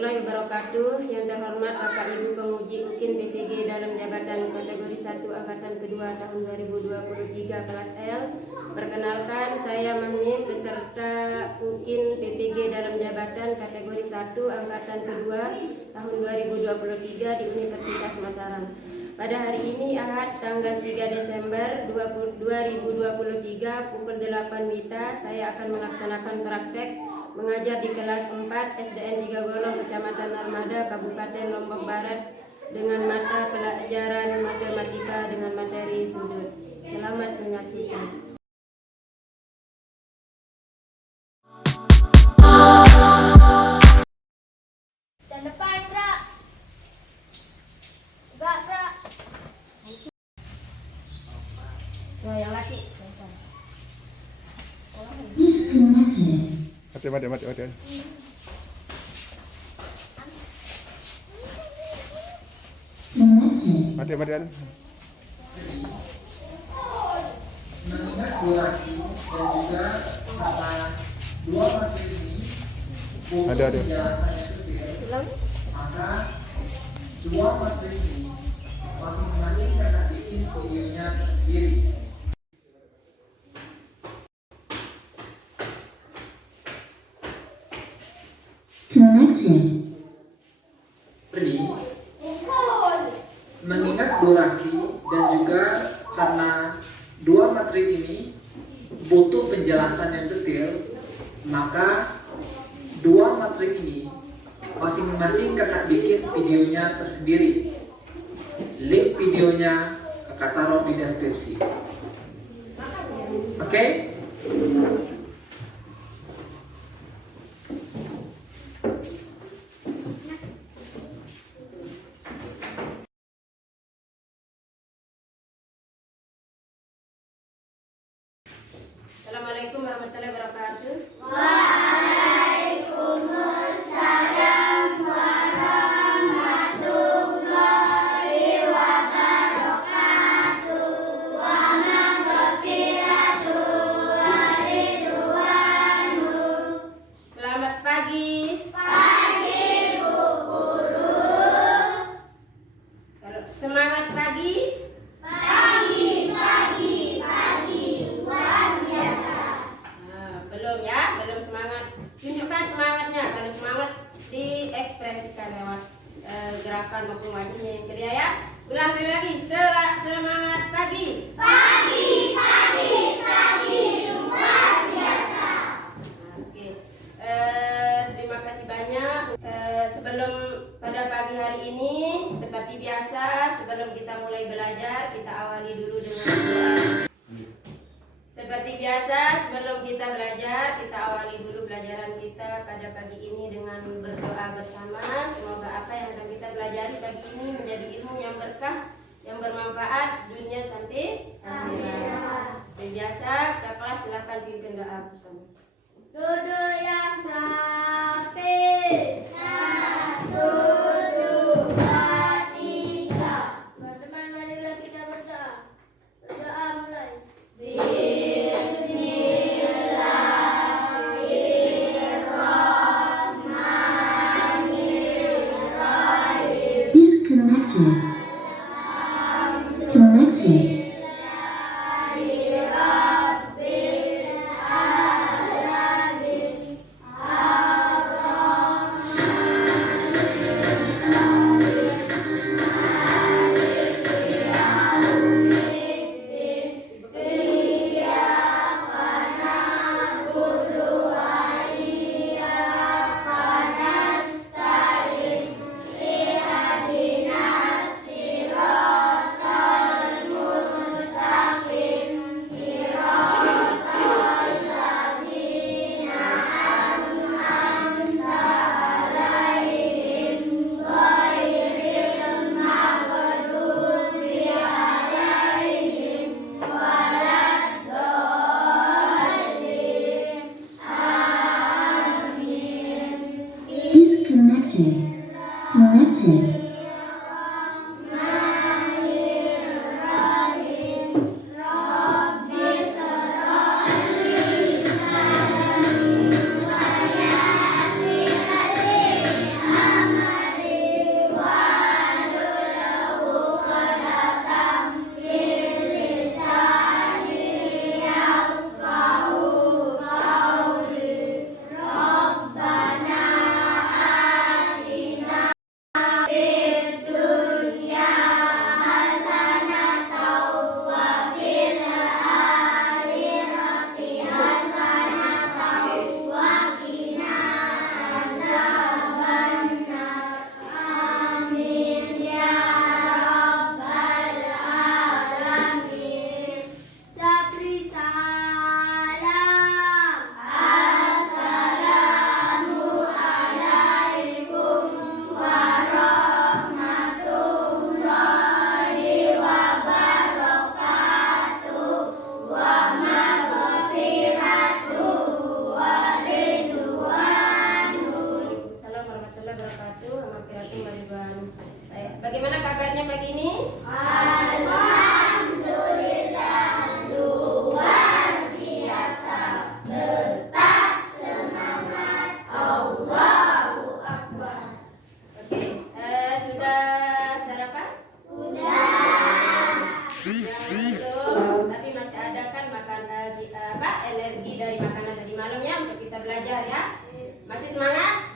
warahmatullahi wabarakatuh. Yang terhormat Bapak Ibu penguji UKIN PPG dalam jabatan kategori 1 angkatan kedua tahun 2023 kelas L. Perkenalkan, saya Mahni peserta UKIN PPG dalam jabatan kategori 1 angkatan kedua tahun 2023 di Universitas Mataram. Pada hari ini Ahad tanggal 3 Desember 2023 pukul 8 WITA saya akan melaksanakan praktek mengajar di kelas 4 SDN 3 Golong Kecamatan Armada Kabupaten Lombok Barat dengan mata pelajaran matematika dengan materi sudut. Selamat menyaksikan. Dan depan, Ra. Enggak, Ra. Nah, yang laki. Mati. Mengingat durasi dan juga kata dua materi ini Ada. penjelasannya detail, maka dua materi ini masing-masing akan bikin videonya tersendiri. Jadi, mengingat durasi dan juga karena dua materi ini butuh penjelasan yang detail, maka dua materi ini masing-masing kakak bikin videonya tersendiri. Link videonya kakak taruh di deskripsi. Oke? Assalamualaikum warahmatullahi wabarakatuh. Selamat pagi. Kalau semangat pagi. Belum semangat. Tunjukkan semangatnya. Kalau semangat diekspresikan lewat gerakan maupun wajahnya yang ceria ya. Ulang sekali lagi. Semangat pagi. Luar biasa. Oke. Terima kasih banyak. Sebelum pada pagi hari ini, seperti biasa, sebelum kita mulai belajar, kita awali dulu dengan doa. Seperti biasa, sebelum kita belajar, kita awali dulu pelajaran kita pada pagi ini dengan berdoa bersama. Semoga apa yang akan kita pelajari pagi ini menjadi ilmu yang berkah, yang bermanfaat dunia sampai akhirat. Dan biasa, kita kelas silakan pimpin doa bersama. Duduk yang rapi. 1, 2, 3. Teman-teman, marilah kita berdoa. Berdoa mulai. dari makanan tadi malam ya untuk kita belajar ya. Masih semangat?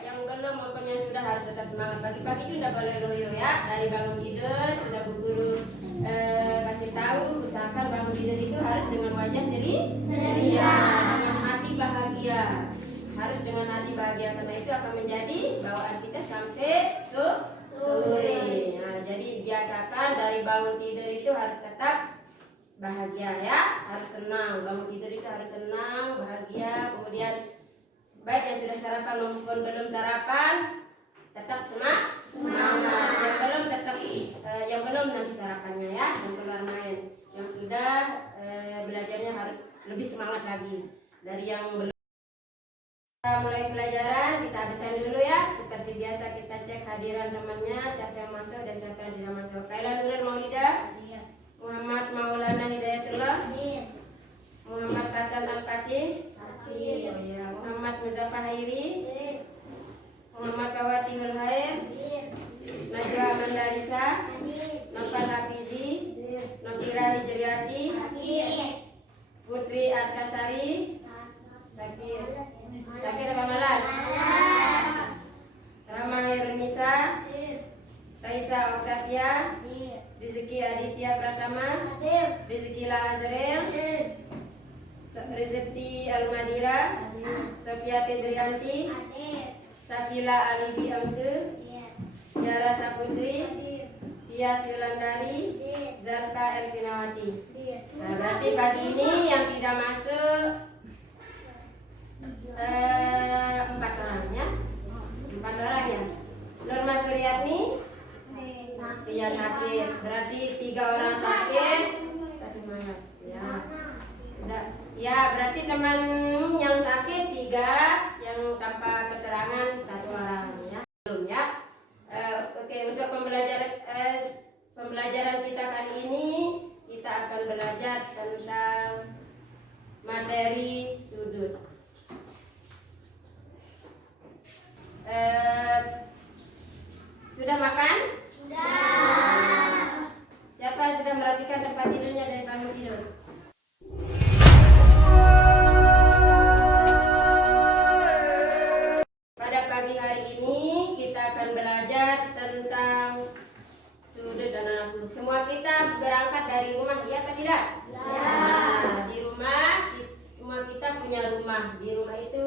Yang belum maupun yang sudah harus tetap semangat. Pagi-pagi itu tidak boleh loyo ya. Dari bangun tidur sudah Bu Guru kasih tahu, usahakan bangun tidur itu harus dengan wajah ceria, dengan hati bahagia. Harus dengan hati bahagia karena itu akan menjadi bawaan kita sampai sore. Nah, jadi biasakan dari bangun tidur itu harus tetap bahagia ya, harus senang. Bangun tidur itu harus senang, bahagia. Kemudian baik yang sudah sarapan maupun belum sarapan tetap semangat. Yang belum tetap yang belum nanti sarapannya ya, yang keluar main. Yang sudah belajarnya harus lebih semangat lagi. Dari yang belum mulai pelajaran kita habisin dulu ya. Seperti biasa kita cek hadiran temannya, siapa yang masuk dan siapa yang tidak masuk. Kaila Nurul Maulida, Muhammad Maulana Hidayatullah, Muhammad Tatan Al-Fatih, Muhammad Muzaffar Hairi, Muhammad Kawati Hulhair, Najwa Mandarisa, Nopal Hafizi, Nofira Hijriyati, Putri Arkasari, Sakir Pamalas, Rama Hirnisa, Raisa Oktavia, Rizki Aditya Pratama, Rizki Lazrel, Rizki Almadira, Sofia Pedrianti, Sakila Alibi Amsu, Yara Saputri, Tias Yulandari, Zarta Elvinawati. Nah, berarti pagi ini yang tidak masuk 4 orang ya. 4 orang ya. Norma Suryatni, Pia sakit. Berarti 3 orang sakit. Ya. Udah. Ya, berarti teman yang sakit 3, yang tanpa keterangan 1 orang ya. Belum ya. Oke, untuk pembelajaran kita kali ini kita akan belajar tentang materi sudut. Sudah makan? Sudah. Siapa yang sudah merapikan tempat tidurnya dari bangun tidur? Pada pagi hari ini kita akan belajar tentang sudut dan anakku. Semua kita berangkat dari rumah, ya atau tidak? Ya. Nah, di rumah semua kita punya rumah. Di rumah itu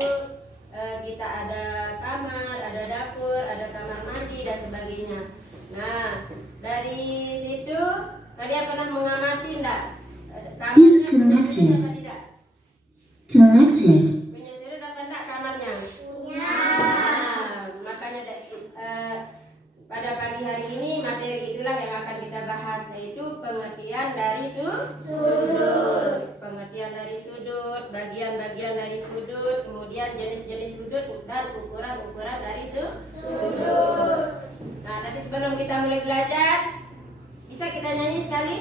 kita ada kamar, ada dapur, ada kamar mandi dan sebagainya. Nah, dari situ kalian pernah mengamati enggak? Kamarnya punya sudut apa tidak? Punya sudut apa enggak kamarnya? Punya. Nah, makanya pada pagi hari ini materi itulah yang akan kita bahas, yaitu pengertian dari sudut. Pengertian dari sudut, bagian-bagian dari sudut, kemudian jenis-jenis sudut dan ukuran-ukuran dari sudut. Nah, tapi sebelum kita mulai belajar, bisa kita nyanyi sekali?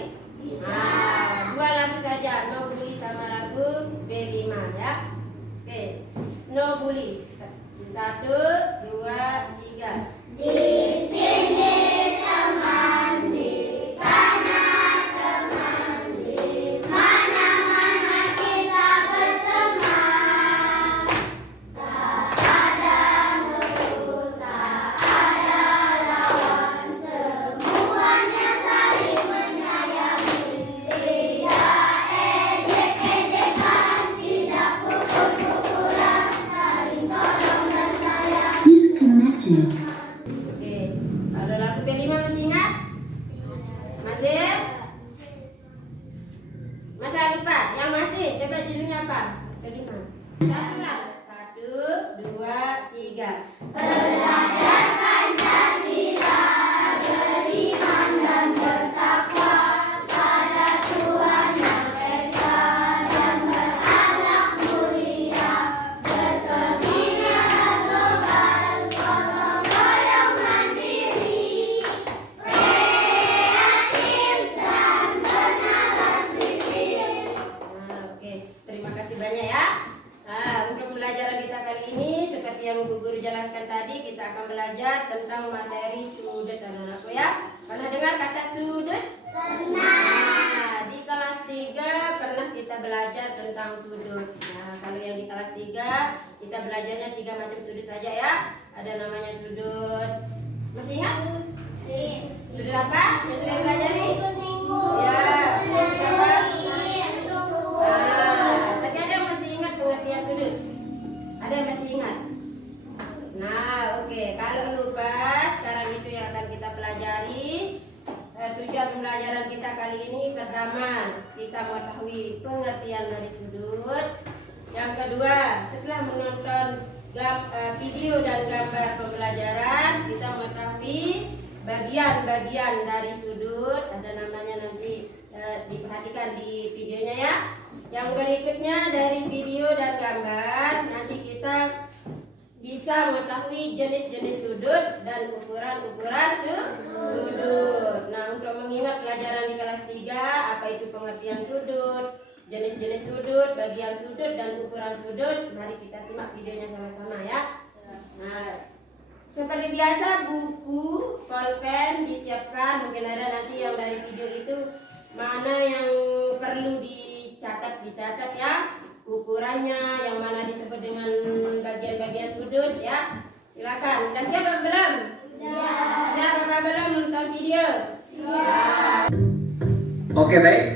Nah, 2 lagu saja, No Bully sama lagu B5 ya. Oke, No Bully. 1, 2, 3. Di sini teman, di sana teman, di mana-mana kita berteman. Tak ada musuh, tak ada lawan, semuanya saling menyayangi. Tidak ejek-ejekan, tidak pukul-pukulan, saling tolong dan sayang. Oke, kalau lagu B5 masih ingat? Masih? Masa lupa? Yang masih, coba judulnya apa? B5. 1, 2, 3. Belajar Pancasila, beriman dan bertakwa pada Tuhan Yang Esa dan berakhlak mulia, berkebudayaan global, gotong royong mandiri, kreatif dan bernalar kritis. Nah, oke, terima kasih banyak ya. Nah, untuk pembelajaran kita kali ini seperti yang Bu Guru jelaskan tadi, kita akan belajar tentang materi sudut dan anakku ya. Pernah dengar kata sudut? Pernah. Nah, di kelas 3 pernah kita kita belajar tentang sudut. Nah, kalau yang di kelas 3 kita belajarnya 3 macam sudut saja ya. Ada namanya sudut, masih ingat? Sudut apa? Yang sudah pelajari? Ya, sudut apa? Tapi ada yang masih ingat pengertian sudut? Ada yang masih ingat? Nah, oke. Kalau lupa, sekarang itu yang akan kita pelajari. Tujuan pembelajaran kita kali ini, pertama, kita mengetahui pengertian dari sudut. Yang kedua, setelah menonton video dan gambar pembelajaran, kita mengetahui bagian-bagian dari sudut. Ada namanya nanti, diperhatikan di videonya ya. Yang berikutnya dari video dan gambar, nanti kita bisa mengetahui jenis-jenis sudut dan ukuran-ukuran sudut. Nah, untuk mengingat pelajaran di kelas 3, apa itu pengertian sudut, jenis-jenis sudut, bagian sudut, dan ukuran sudut, mari kita simak videonya sama-sama ya. Nah, seperti biasa, buku, pulpen disiapkan. Mungkin ada nanti yang dari video itu mana yang perlu dicatat ya, ukurannya, yang mana disebut dengan bagian-bagian sudut ya. Silakan. Sudah siap apa belum? Siap apa belum nonton video? Siap. Oke, baik.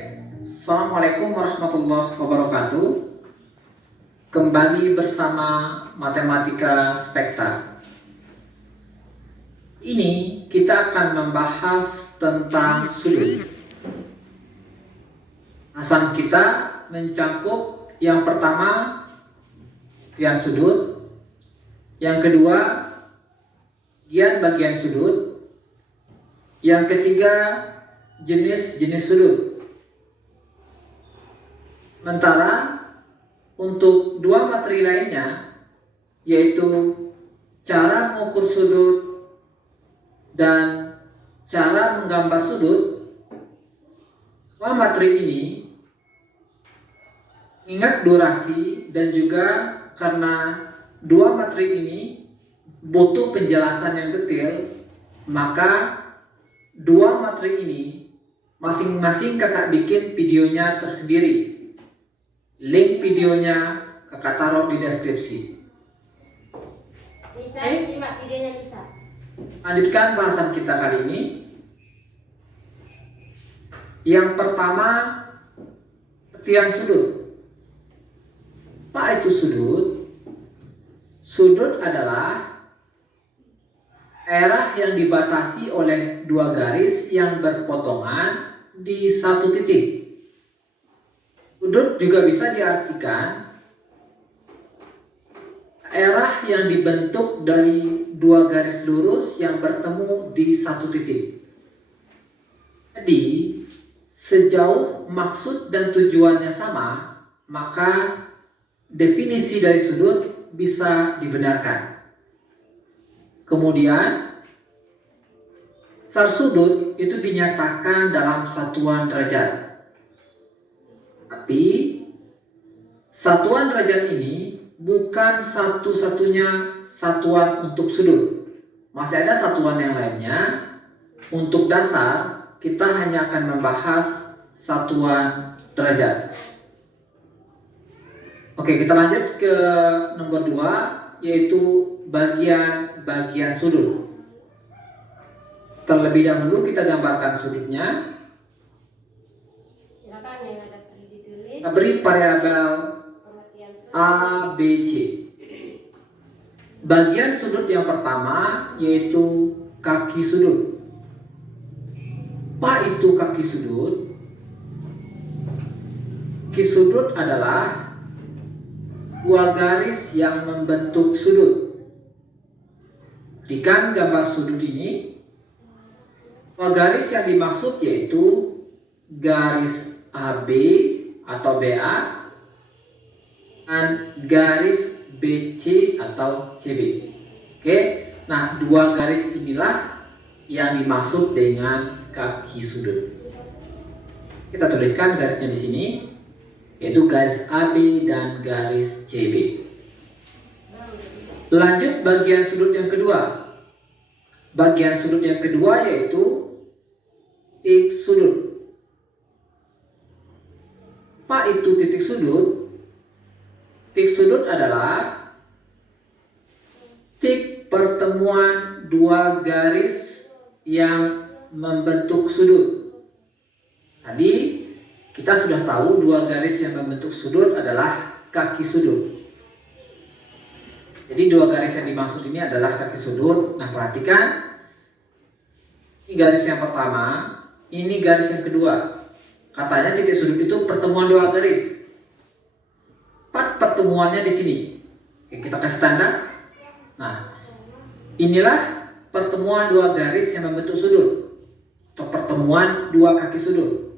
Assalamualaikum warahmatullahi wabarakatuh. Kembali bersama Matematika Spekta. Ini kita akan membahas tentang sudut. Bahasan kita mencakup yang pertama bagian sudut, yang kedua bagian sudut, yang ketiga jenis-jenis sudut. Sementara untuk 2 materi lainnya, yaitu cara mengukur sudut dan cara menggambar sudut, 2 materi ini ingat durasi, dan juga karena 2 materi ini butuh penjelasan yang detail, maka 2 materi ini masing-masing kakak bikin videonya tersendiri. Link videonya kakak taruh di deskripsi. Bisa simak videonya, bisa. Lanjutkan bahasan kita kali ini. Yang pertama, pengertian sudut. Apa itu sudut? Sudut adalah arah yang dibatasi oleh 2 garis yang berpotongan di satu titik. Sudut juga bisa diartikan arah yang dibentuk dari 2 garis lurus yang bertemu di satu titik. Jadi, sejauh maksud dan tujuannya sama, maka definisi dari sudut bisa dibenarkan. Kemudian, besar sudut itu dinyatakan dalam satuan derajat. Tapi, satuan derajat ini bukan satu-satunya satuan untuk sudut. Masih ada satuan yang lainnya. Untuk dasar, kita hanya akan membahas satuan derajat. Oke, kita lanjut ke nomor 2, yaitu bagian-bagian sudut. Terlebih dahulu kita gambarkan sudutnya. Silakan, yang ada ditulis. Kita beri variabel A, B, C. Bagian sudut yang pertama yaitu kaki sudut. Apa itu kaki sudut? Kaki sudut adalah 2 garis yang membentuk sudut. Perhatikan gambar sudut ini. 2 garis yang dimaksud yaitu garis AB atau BA dan garis BC atau CB. Oke, nah 2 garis inilah yang dimaksud dengan kaki sudut. Kita tuliskan garisnya di sini, yaitu garis AB dan garis CB. Lanjut bagian sudut yang kedua. Bagian sudut yang kedua yaitu titik sudut. Apa itu titik sudut? Titik sudut adalah titik pertemuan dua garis yang membentuk sudut. Tadi kita sudah tahu dua garis yang membentuk sudut adalah kaki sudut. Jadi dua garis yang dimaksud ini adalah kaki sudut. Nah, perhatikan, ini garis yang pertama, ini garis yang kedua. Katanya titik sudut itu pertemuan dua garis. Pertemuannya di sini. Oke, kita kasih tanda. Nah, inilah pertemuan dua garis yang membentuk sudut, atau pertemuan dua kaki sudut.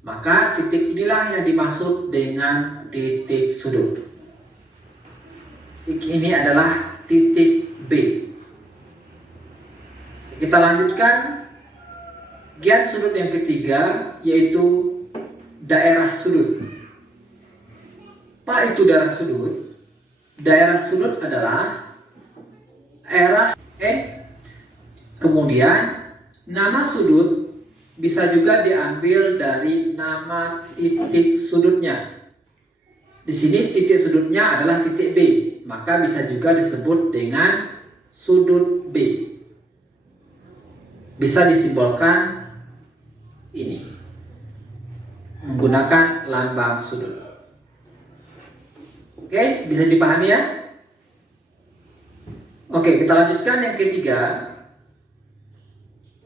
Maka titik inilah yang dimaksud dengan titik sudut. Titik ini adalah titik B. Kita lanjutkan gian sudut yang ketiga, yaitu daerah sudut. Apa itu daerah sudut? Daerah sudut adalah daerah kemudian nama sudut bisa juga diambil dari nama titik sudutnya. Di sini titik sudutnya adalah titik B, maka bisa juga disebut dengan sudut B. Bisa disimbolkan ini menggunakan lambang sudut. Oke, bisa dipahami ya? Oke, kita lanjutkan yang ketiga.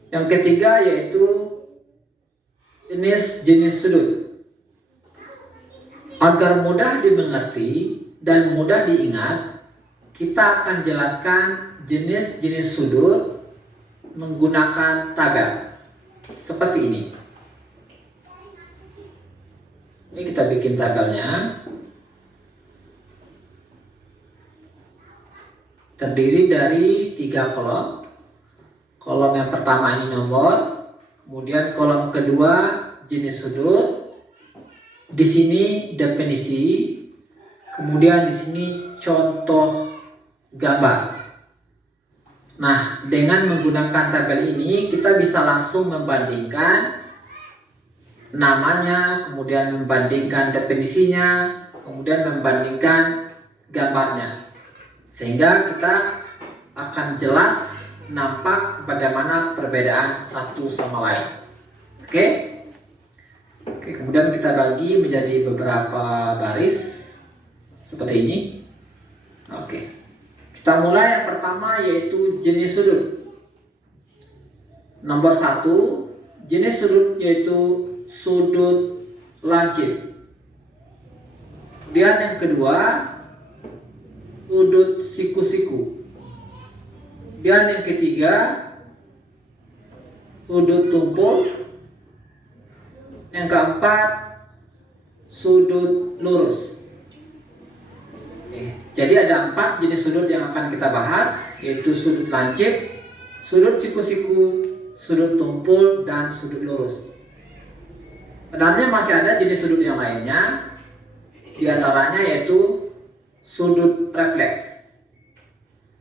Yang ketiga yaitu jenis-jenis sudut. Agar mudah dimengerti dan mudah diingat, kita akan jelaskan jenis-jenis sudut menggunakan tabel seperti ini. Ini kita bikin tabelnya. Terdiri dari 3 kolom. Kolom yang pertama ini nomor, kemudian kolom kedua jenis sudut. Di sini definisi, kemudian di sini contoh gambar. Nah, dengan menggunakan tabel ini kita bisa langsung membandingkan namanya, kemudian membandingkan definisinya, kemudian membandingkan gambarnya, sehingga kita akan jelas nampak bagaimana perbedaan satu sama lain. Oke, kemudian kita bagi menjadi beberapa baris seperti ini. Oke, kita mulai yang pertama yaitu jenis sudut. Nomor 1, jenis sudut yaitu sudut lancip. Kemudian yang kedua, sudut siku-siku. Kemudian yang ketiga, sudut tumpul. Yang keempat, sudut lurus. Jadi ada 4 jenis sudut yang akan kita bahas, yaitu sudut lancip, sudut siku-siku, sudut tumpul, dan sudut lurus. Sebenarnya masih ada jenis sudut yang lainnya, di antaranya yaitu sudut refleks.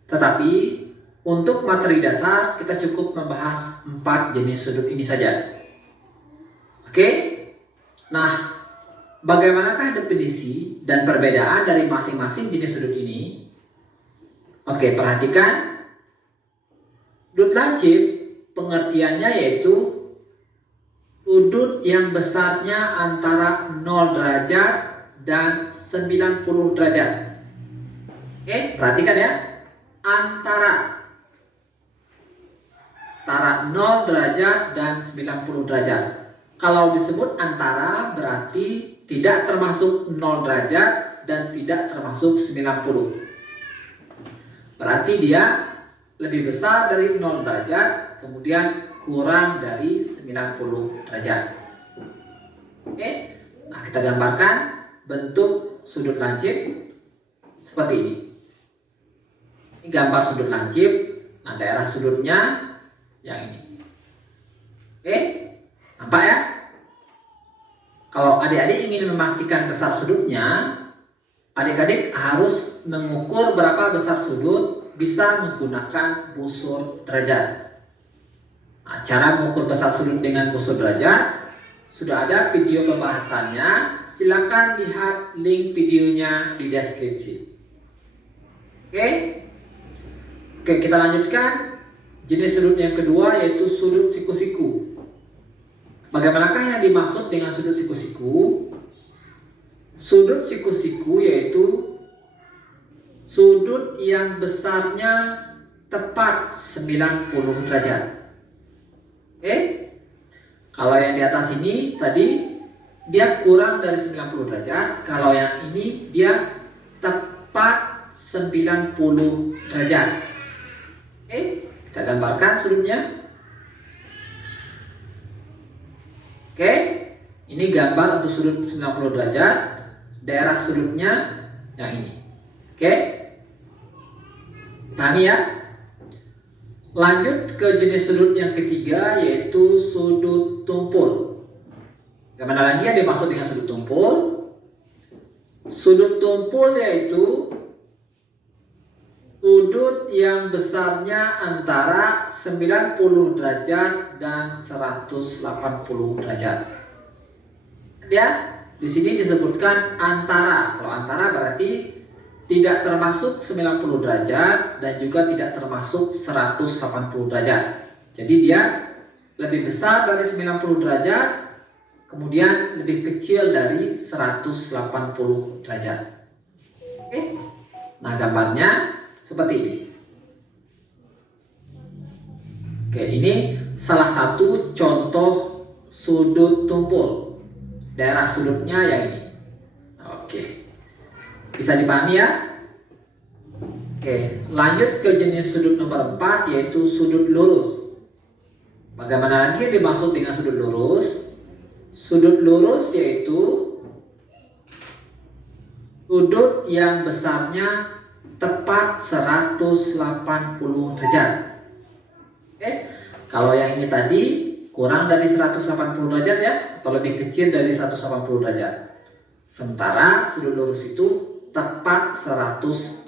Tetapi untuk materi dasar kita cukup membahas 4 jenis sudut ini saja. Oke? Nah, bagaimanakah definisi dan perbedaan dari masing-masing jenis sudut ini? Oke, perhatikan. Sudut lancip pengertiannya yaitu sudut yang besarnya antara 0 derajat dan 90 derajat. Oke, perhatikan ya. Antara 0 derajat dan 90 derajat. Kalau disebut antara berarti tidak termasuk 0 derajat dan tidak termasuk 90. Berarti dia lebih besar dari 0 derajat, kemudian kurang dari 90 derajat. Oke, nah kita gambarkan bentuk sudut lancip seperti ini. Ini gambar sudut lancip. Nah, daerah sudutnya yang ini. Oke, nampak ya? Kalau adik-adik ingin memastikan besar sudutnya, adik-adik harus mengukur berapa besar sudut bisa menggunakan busur derajat. Nah, cara mengukur besar sudut dengan busur derajat sudah ada video pembahasannya, silakan lihat link videonya di deskripsi. Oke, kita lanjutkan. Jenis sudut yang kedua yaitu sudut siku-siku. Bagaimanakah yang dimaksud dengan sudut siku-siku? Sudut siku-siku yaitu sudut yang besarnya tepat 90 derajat. Oke? Kalau yang di atas ini tadi dia kurang dari 90 derajat, kalau yang ini dia tepat 90 derajat. Oke? Kita gambarkan sudutnya. Oke, ini gambar untuk sudut 90 derajat. Daerah sudutnya yang ini. Oke, pahami ya? Lanjut ke jenis sudut yang ketiga yaitu sudut tumpul. Bagaimana lagi yang dimaksud dengan sudut tumpul? Sudut tumpul yaitu sudut yang besarnya antara 90 derajat dan 180 derajat. Ya, di sini disebutkan antara. Kalau antara berarti tidak termasuk 90 derajat dan juga tidak termasuk 180 derajat. Jadi dia lebih besar dari 90 derajat, kemudian lebih kecil dari 180 derajat. Oke. Nah, gambarnya seperti ini. Oke, ini salah satu contoh sudut tumpul. Daerah sudutnya yang ini. Oke. Bisa dipahami ya? Oke, lanjut ke jenis sudut nomor 4 yaitu sudut lurus. Bagaimana lagi dimaksud dengan sudut lurus? Sudut lurus yaitu sudut yang besarnya tepat 180 derajat. Oke, kalau yang ini tadi kurang dari 180 derajat ya, atau lebih kecil dari 180 derajat. Sementara sudut lurus itu tepat 180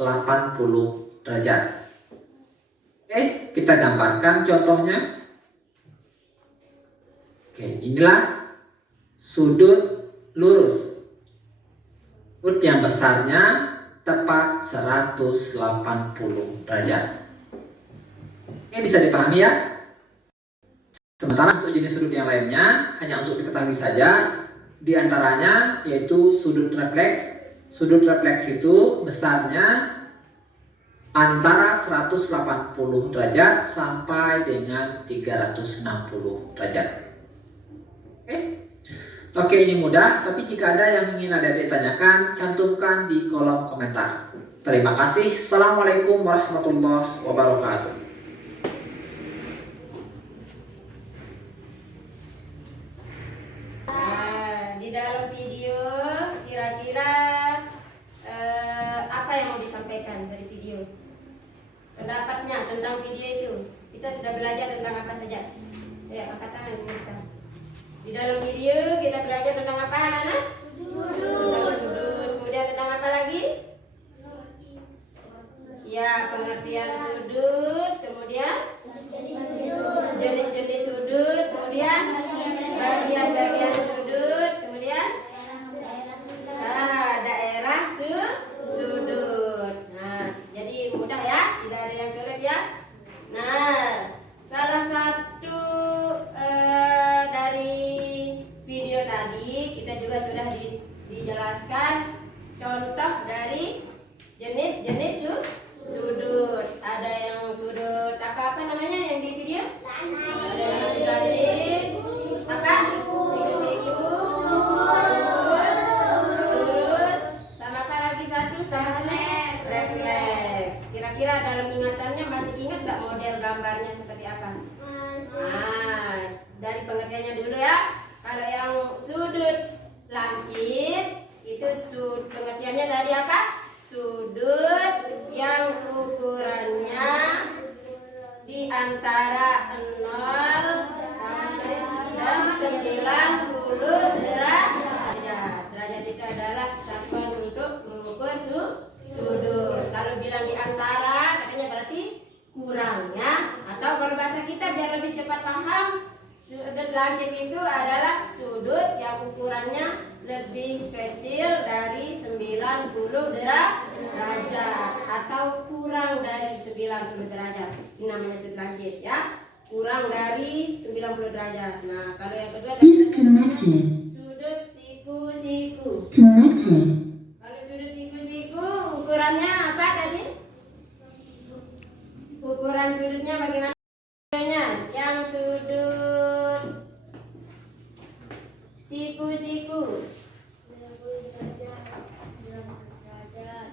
derajat. Oke, kita gambarkan contohnya. Oke, inilah sudut lurus. Sudut yang besarnya tepat 180 derajat. Ini bisa dipahami ya. Sementara untuk jenis sudut yang lainnya hanya untuk diketahui saja, di antaranya yaitu sudut refleks. Sudut refleks itu besarnya antara 180 derajat sampai dengan 360 derajat. Oke, ini mudah, tapi jika ada yang ingin adik-adik tanyakan, cantumkan di kolom komentar. Terima kasih. Assalamualaikum warahmatullahi wabarakatuh. Di dalam video kira-kira apa yang mau disampaikan dari video? Pendapatnya tentang video itu. Kita sudah belajar tentang apa saja? Ya, angkat tangan bisa. Di dalam video kita belajar tentang apa, anak-anak? Tentang sudut. Kemudian tentang apa lagi? Ya, pengertian sudut. Kemudian jenis-jenis sudut. Kemudian bagian-bagian sudut. Kemudian daerah sudut. Nah, jadi mudah ya, tidak ada yang sulit ya. Nah, salah satu dari video tadi kita juga sudah dijelaskan kecil dari 90 derajat atau kurang dari 90 derajat. Ini namanya sudut lancip ya. Kurang dari 90 derajat. Nah, kalau yang kedua Disconnected. sudut siku-siku. Connected. Kalau sudut siku-siku ukurannya apa tadi? Ukuran sudutnya bagaimana? Yang sudut siku-siku.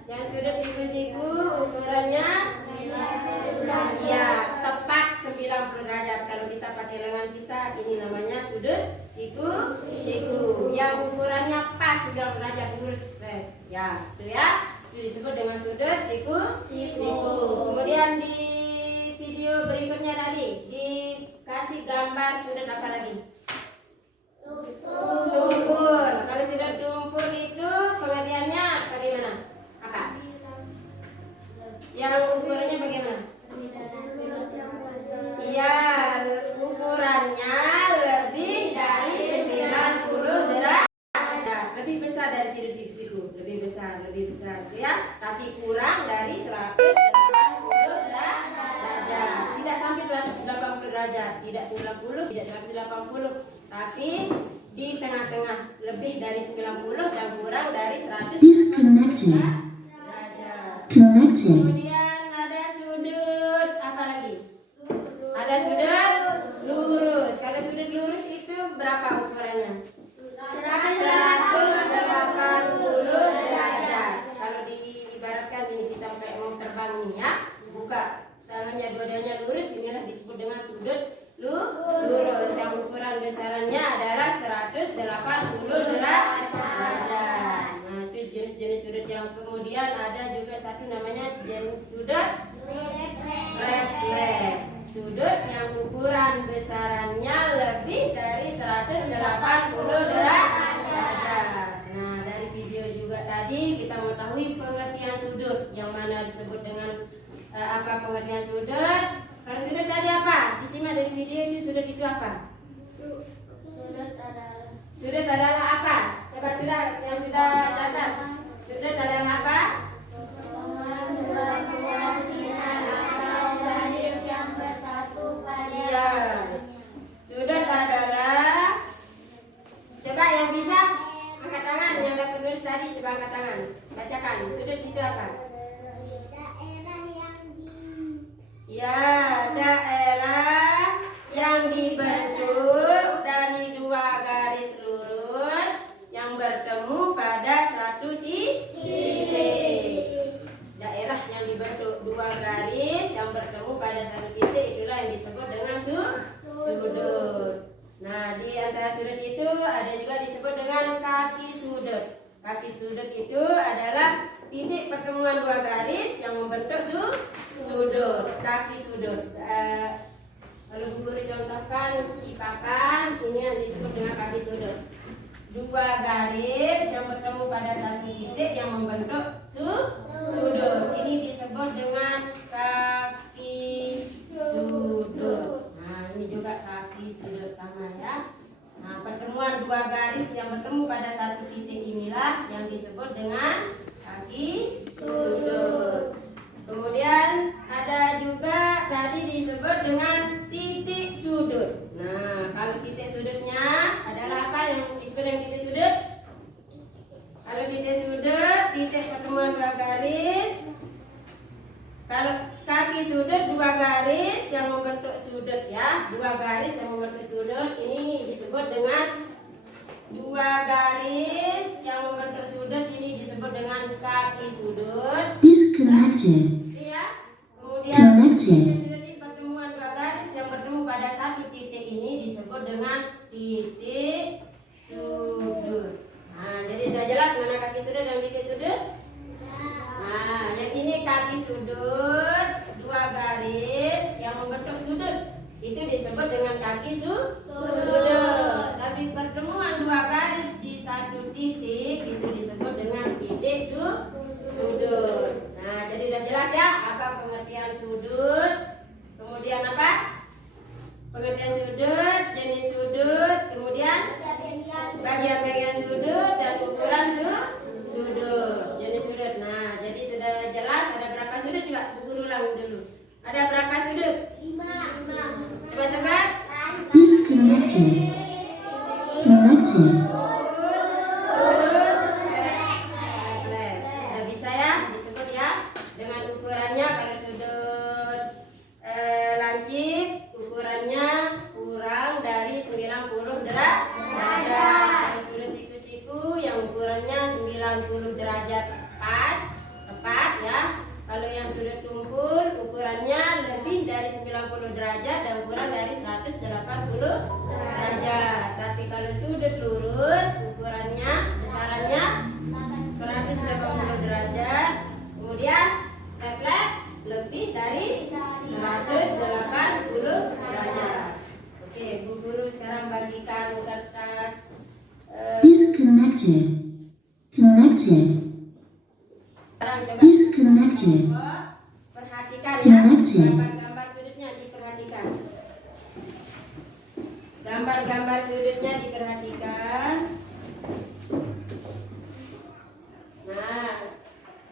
Yang sudut siku-siku ukurannya ya tepat 90 derajat. Kalau kita pakai lengan kita, ini namanya sudut siku-siku. Yang ukurannya pas 90 derajat lurus. Ya, itu ya. Itu disebut dengan sudut siku-siku. Kemudian di video berikutnya tadi dikasih gambar sudut apa lagi? Tumpul. Kalau sudut tumpul itu pengertiannya bagaimana? Apa? Yang ukurannya bagaimana? Iya, ukurannya lebih dari 90 derajat. Lebih besar dari siku-siku. Lebih besar ya. Tapi kurang dari 180 derajat. Tidak sampai 180 derajat. Tidak 90, tidak 180. Tapi di tengah-tengah, lebih dari 90 dan kurang dari 180 Disconnected. derajat. Connected. Kemudian ada sudut apa lagi? Ada sudut lurus. Kalau sudut lurus itu berapa ukurannya? 180 derajat. Kalau diibaratkan ini kita kayak mau terbang nih ya, buka tangannya dua-duanya lurus, inilah disebut dengan sudut lurus. Yang ukuran besarannya adalah 180 derajat. Nah, itu jenis-jenis sudut. Yang kemudian ada juga satu namanya jenis sudut refleks. Sudut yang ukuran besarannya lebih dari 180 derajat. Nah, dari video juga tadi kita mengetahui pengertian sudut. Yang mana disebut dengan apa pengertian sudut? Kalau sudut tadi apa? Disimak dari video itu sudut itu apa? Sudut adalah apa? Coba yang sudah catat. Sudut adalah apa? Iya. Sudut adalah, coba yang bisa angkat tangan, yang dapat tulis tadi coba angkat tangan. Bacakan. Sudut itu apa? Ya, daerah yang dibentuk dari dua garis lurus yang bertemu pada satu titik. Daerah yang dibentuk dua garis yang bertemu pada satu titik, itulah yang disebut dengan sudut. Nah, di antara sudut itu ada juga disebut dengan kaki sudut. Kaki sudut itu adalah titik pertemuan dua garis yang membentuk sudut. Kaki sudut. Kalau guru contohkan di papan, ini yang disebut dengan kaki sudut. Dua garis yang bertemu pada satu titik yang membentuk sudut. Ini disebut dengan kaki sudut. Nah, ini juga kaki sudut sama ya. Nah, pertemuan dua garis yang bertemu pada satu titik inilah yang disebut dengan kaki sudut. Kemudian ada juga tadi disebut dengan titik sudut. Nah, kalau titik sudutnya adalah apa yang disebut dengan titik sudut? Kalau titik sudut, titik pertemuan dua garis. Kalau kaki sudut dua garis yang membentuk sudut ya, dua garis yang membentuk sudut ini disebut dengan dua garis yang membentuk sudut ini disebut dengan kaki sudut. Disconnected. Ya. Kemudian titik sudut ini pertemuan dua garis yang bertemu pada satu titik ini disebut dengan titik sudut. Nah, jadi sudah jelas mana kaki sudut dan titik sudut? Nah, yang ini kaki sudut, dua garis yang membentuk sudut. Itu disebut dengan kaki sudut. Tapi pertemuan dua garis di satu titik itu disebut dengan titik sudut. Nah, jadi sudah jelas ya apa pengertian sudut. Kemudian apa? Pengertian sudut, jenis sudut, kemudian bagian-bagian sudut dan ukuran sudut. 90 derajat tepat ya. Kalau yang sudut tumpul ukurannya lebih dari 90 derajat dan kurang dari 180 derajat. Tapi kalau sudut lurus ukurannya besarannya 180 derajat. Kemudian refleks lebih dari 180 derajat. Oke, Bu Guru sekarang bagikan kertas. Disconnected. Connected. Sekarang coba Disconnected. perhatikan ya, Connected. gambar-gambar sudutnya diperhatikan. Gambar-gambar sudutnya diperhatikan. Nah,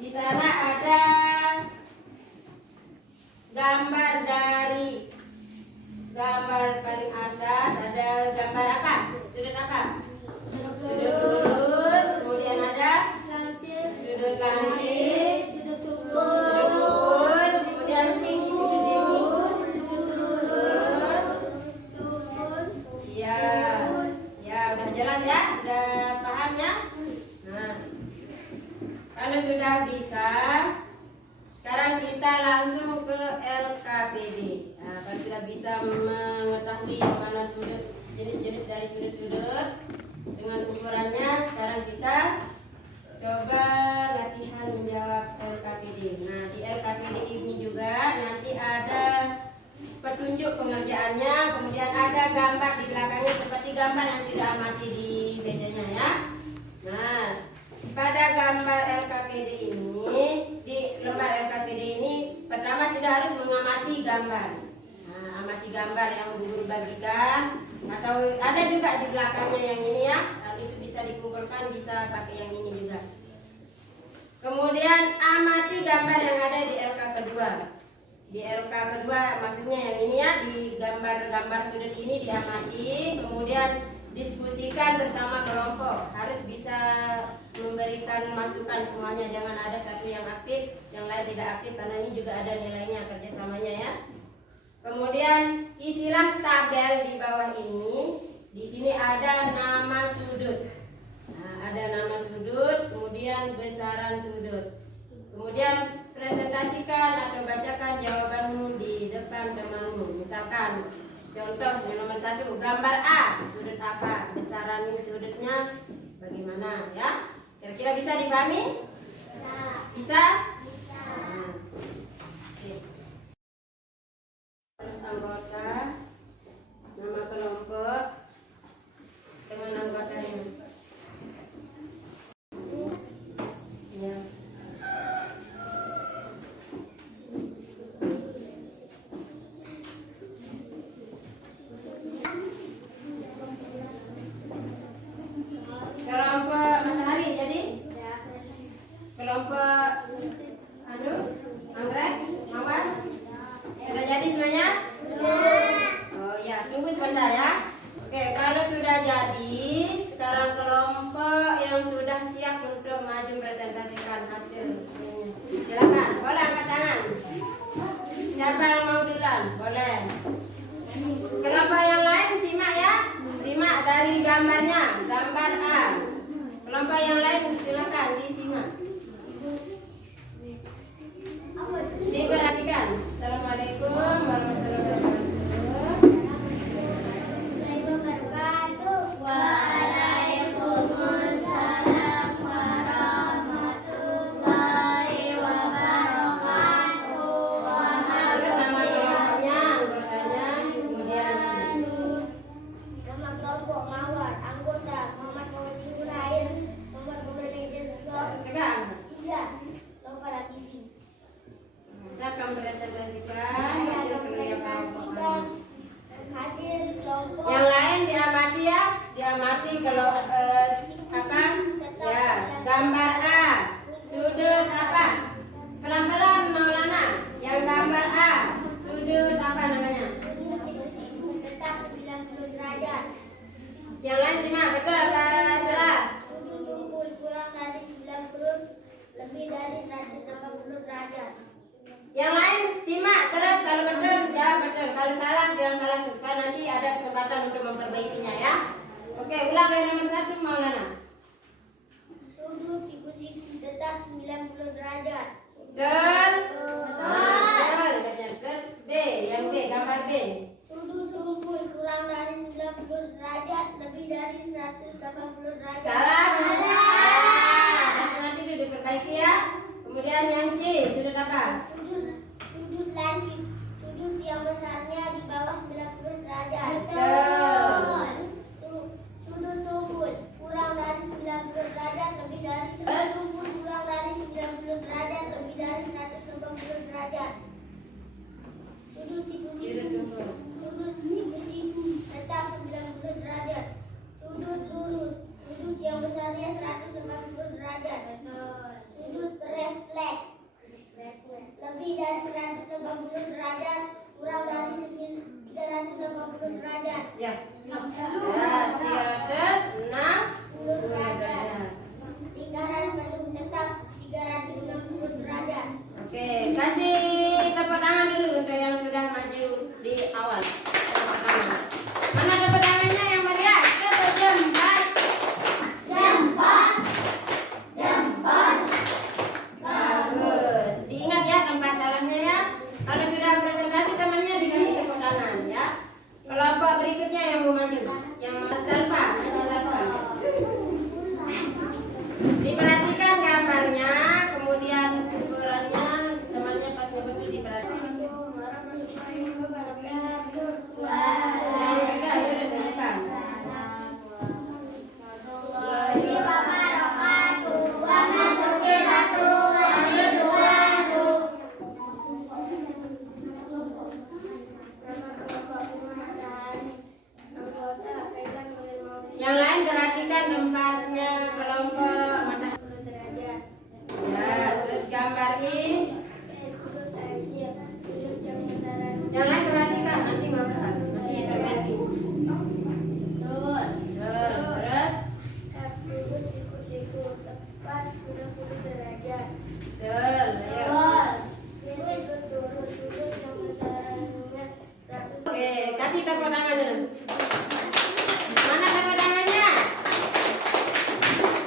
di sana ada gambar dari gambar paling atas, ada gambar apa? Sudut apa? Sudut lurus, kemudian ada sudut langit, sudut tumpul, kemudian ya, ya udah jelas ya, udah paham ya. Nah, kalau sudah bisa, sekarang kita langsung ke LKPD. Nah, kalau sudah bisa mengetahui yang mana sudut, jenis-jenis dari sudut-sudut dengan ukurannya, sekarang kita coba latihan menjawab LKPD. Nah, di LKPD ini juga nanti ada petunjuk pengerjaannya, kemudian ada gambar di belakangnya seperti gambar yang sudah amati di mejanya ya. Nah, pada gambar LKPD ini, di lembar LKPD ini pertama sudah harus mengamati gambar. Nah, amati gambar yang guru bagikan, atau ada juga di belakangnya yang ini ya. Kalau itu bisa dikumpulkan, bisa pakai yang ini juga. Kemudian amati gambar yang ada di LK kedua. Di LK kedua maksudnya yang ini ya, di gambar-gambar sudut ini diamati, kemudian diskusikan bersama kelompok. Harus bisa memberikan masukan semuanya, jangan ada satu yang aktif, yang lain tidak aktif, karena ini juga ada nilainya kerjasamanya ya. Kemudian isilah tabel di bawah ini. Di sini ada nama sudut. Nah, ada nama sudut, kemudian besaran sudut. Kemudian presentasikan atau bacakan jawabanmu di depan temanmu. Misalkan contoh yang nomor 1, gambar A, sudut apa, besaran sudutnya bagaimana ya? Kira-kira bisa dipahami? Bisa? Nah, oke. Terus anggota, nama kelompok dengan anggotanya. Ya. Kelompok matahari jadi? Kelompok anggrek, mawar? Sudah jadi semuanya? Oh ya, tunggu sebentar ya. Oke, kalau sudah jadi, sekarang kelompok yang sudah siap untuk maju presentasikan hasil. Silakan, boleh angkat tangan. Siapa yang mau duluan? Boleh. Kelompok yang lain simak ya. Simak dari gambarnya, gambar A. Kelompok yang lain silakan disimak. Diperhatikan. Assalamualaikum warahmatullahi wabarakatuh. Waalaikumsalam warahmatullahi wabarakatuh. Sebut nama kelompoknya, anggotanya, kemudian Nama kelompok Mawar, anggota Muhammad Fauzi Hurair, Muhammad Muhammad tegak. 3, lomba revisi. Saya akan presentasikan hasil kerja kelompok. Hasil kelompok. Yang lain diamati ya, diamati kalau apa? Ya, gambar A, sudut apa? Pelan-pelan Maulana. Yang gambar A, sudut apa namanya? Tetap 90 derajat. Yang lain simak, betul apa salah? Sudut tumpul kurang dari 90, lebih dari 180 derajat. Yang lain simak terus, kalau betul jawab betul, kalau salah jangan salah, supaya nanti ada kesempatan untuk memperbaikinya ya. Oke, ulang dari nomor 1 Maulana. Sudut siku derajat. Betul. Betul. Terus B, yang B, gambar B. Sudut tumpul kurang dari 90 derajat, lebih dari 180 derajat. Salah. Nanti dulu diperbaiki ya. Kemudian yang C, sudut apa? Sudut lancip. Sudut yang besarnya di bawah 90 derajat. Betul. Sudut tumpul kurang dari 90 derajat, lebih dari 100 tumpul kurang dari 90 derajat, lebih dari 180 derajat. Sudut siku-siku. Sudut siku-siku tetap 90 derajat. Sudut lurus. Sudut yang besarnya 180 derajat. Sudut refleks. Lebih dari 180 derajat, kurang dari 380 derajat. Ya. 360 derajat. Lingkaran penuh tetap 360 derajat. Oke, kasih tepuk tangan dulu untuk yang sudah maju di awal. Tepuk tangan. Mana tepuk tangannya yang meriah? Tepuk jembat. Bagus. Diingat ya tempat salahnya ya. Kalau sudah presentasi temannya dikasih tepuk tangan ya. Kelompok berikutnya yang mau maju, yang Zalfa, maju Zalfa. Diperhatikan gambarnya, kemudian ukurannya, temannya pas nyebut dulu diperhatikan. Yang lain perhatikan tempatnya kelompok mata. Ya, terus gambar ini. Yang lain perhatikan nanti ngobrol, nanti diperbaiki. Terus. Betul. Oke, kasih tepuk tangan dulu. Mana tepuk tangannya?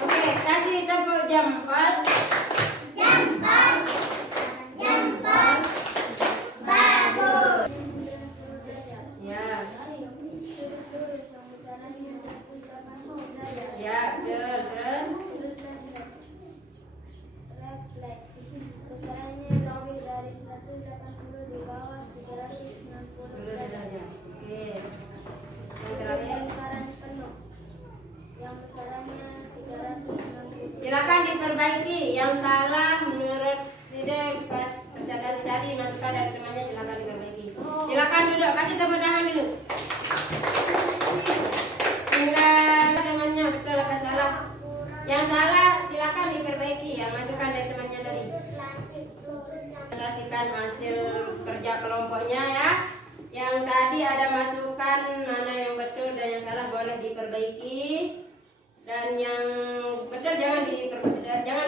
Oke, kasih tepuk jempol. Bagus. Ya. Ya, betul. Terus. Oke. Yang terakhir. Silakan diperbaiki. Yang salah menurut Side pas presentasi tadi masukan dari temannya silakan diperbaiki. Silakan duduk. Kasih tepuk tangan dulu. Tinggal temannya betul apa salah. Yang salah silakan diperbaiki. Yang masukan dari temannya tadi. Kasihkan hasil kerja kelompoknya ya. Yang tadi ada masukan mana yang betul dan yang salah boleh diperbaiki. Dan yang betul jangan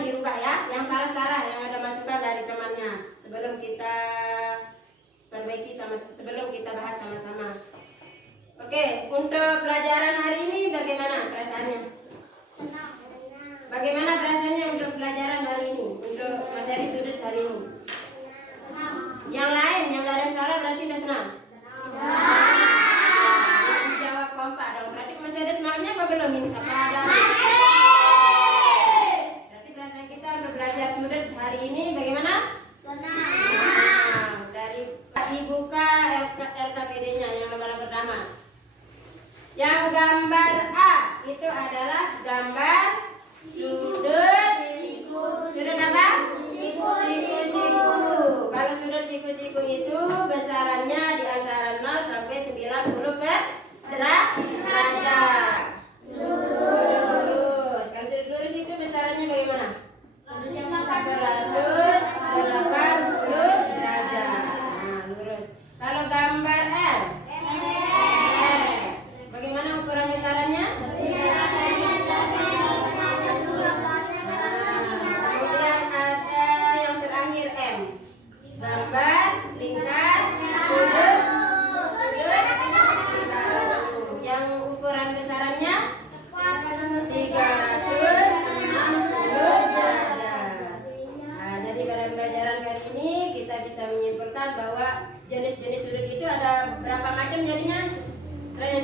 dirubah ya. Yang salah yang ada masukan dari temannya sebelum kita perbaiki sebelum kita bahas sama-sama. Oke, untuk pelajaran hari ini bagaimana perasaannya? Bagaimana perasaannya untuk pelajaran hari ini? Untuk materi sudut hari ini? Yang lain yang gak ada suara berarti udah senang? Jawab kompak dong. Berarti masih ada semangatnya apa belum? Apa ada?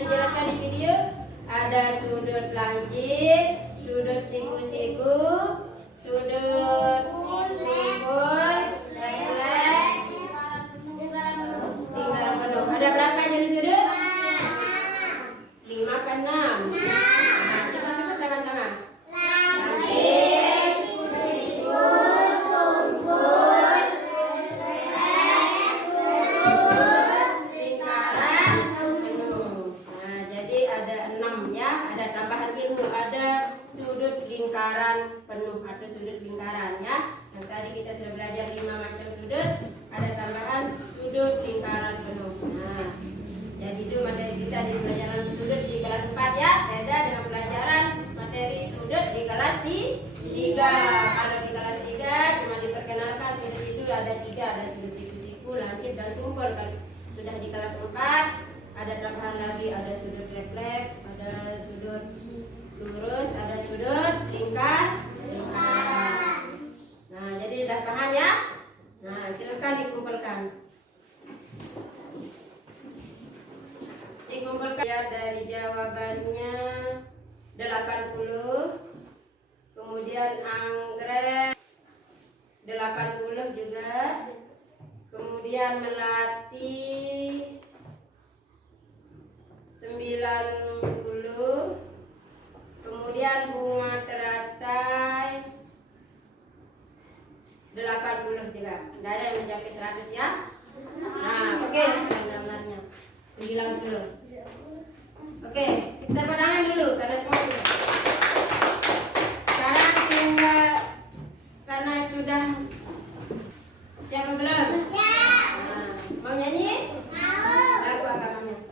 dijelaskan di video. Ada sudut lancip, sudut siku-siku, sudut kumpul, refleks, lingkaran penuh. Ada berapa jenis sudut? 5 ke 6. Nah, coba sebut sama-sama. Lancip, siku, kumpul, refleks, lingkaran penuh. Nah, jadi ada 6 ya. Ada tambahan ilmu. Ada sudut lingkaran penuh atau sudut lingkaran ya. Yang tadi kita sudah belajar 5 macam sudut. Ada tambahan sudut lingkaran penuh. Nah, jadi itu materi kita di pelajaran sudut di kelas 4 ya. Beda dengan pelajaran materi sudut di kelas 3. Kalau di kelas 3 cuma diperkenalkan sudut itu ada 3, ada sudut siku-siku, lancip dan kumpul. Kalau sudah di kelas 4 ada tambahan lagi, ada sudut refleks, ada sudut lurus, ada sudut lingkaran. Nah, jadi sudah paham ya? Nah, silakan dikumpulkan. Dikumpulkan ya, dari jawabannya 80, kemudian anggrek 80 juga, kemudian melati 90, kemudian bunga teratai 80 juga. Tidak ada yang mencapai 100 ya. Nah, oke, gambarnya 90. Oke, kita pedangan dulu karena semua sudah. Sekarang tinggal karena sudah siapa belum? Ya. Nah, mau nyanyi? Mau. Lagu apa namanya?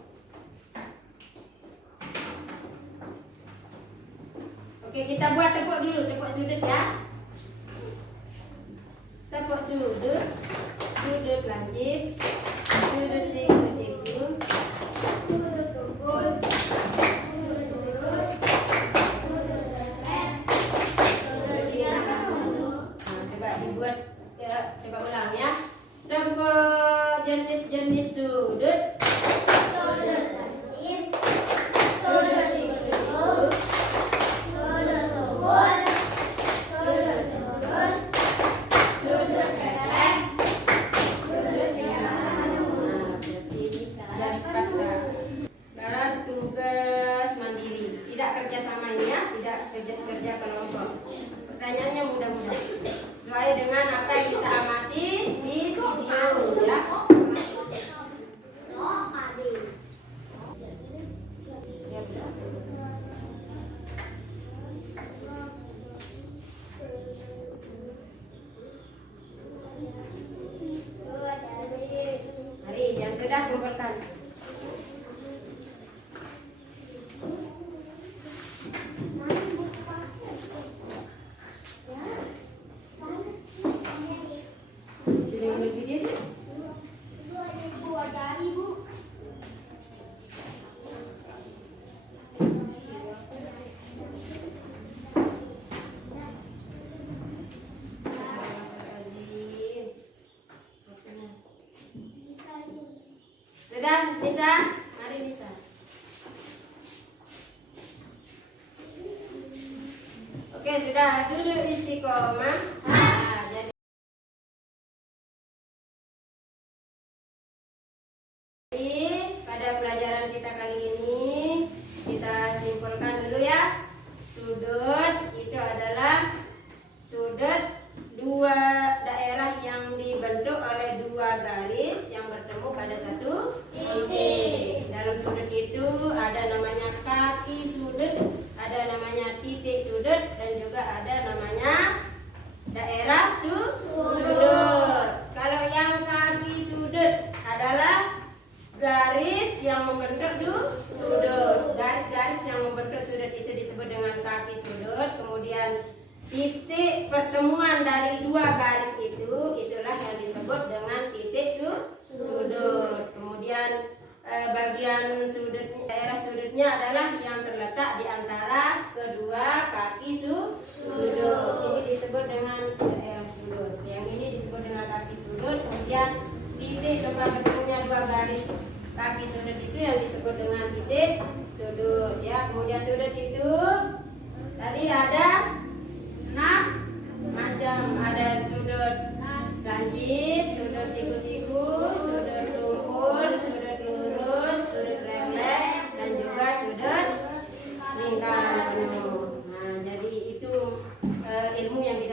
Oke, kita buat tepuk dulu, tepuk sudut ya. Tepuk sudut, sudut lancip, sudut siku-siku, sudut kumpul, sudut lurus, sudut refleks, sudut lingkaran penuh. Nah, coba dibuat, coba ulang ya. Tepuk jenis-jenis sudut. Sudut lancip, sudut siku-siku, sudut kumpul, sudut lurus, sudut refleks, sudut lingkaran penuh. Nah, sekarang tugas mandiri, tidak kerja sama ini ya, tidak kerja kelompok. Pertanyaannya mudah-mudah sesuai dengan apa yang kita amati di video ya. Mari yang sudah kumpulkan. Sini ambil video. Sudah bisa? Mari bisa. Oke, sudah duduk istiqomah. Nah, jadi pada pelajaran kita kali ini kita simpulkan dulu ya. Sudut itu adalah sudut dua daerah yang dibentuk oleh dua garis yang bertemu pada satu titik. Dalam sudut itu ada namanya kaki sudut, ada namanya titik sudut, dan juga ada namanya daerah sudut. Kalau yang kaki sudut adalah garis yang membentuk sudut. Garis-garis yang membentuk sudut itu disebut dengan kaki sudut. Kemudian titik pertemuan dari dua garis itu, itulah yang disebut dengan titik sudut. Kemudian bagian sudut, daerah sudutnya adalah yang terletak di antara kedua kaki sudut. Ini disebut dengan daerah sudut. Yang ini disebut dengan kaki sudut. Kemudian titik tempat ketemunya dua garis kaki sudut itu yang disebut dengan titik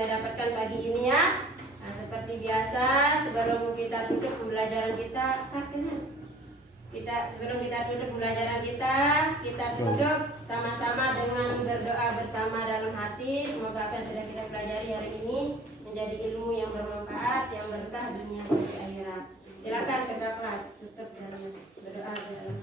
dapatkan pagi ini ya. Nah, seperti biasa sebelum kita tutup pembelajaran kita tutup sama-sama dengan berdoa bersama dalam hati. Semoga apa yang sudah kita pelajari hari ini menjadi ilmu yang bermanfaat, yang berkah dunia sampai akhirat. Silakan kedua kelas tutup dalam berdoa dalam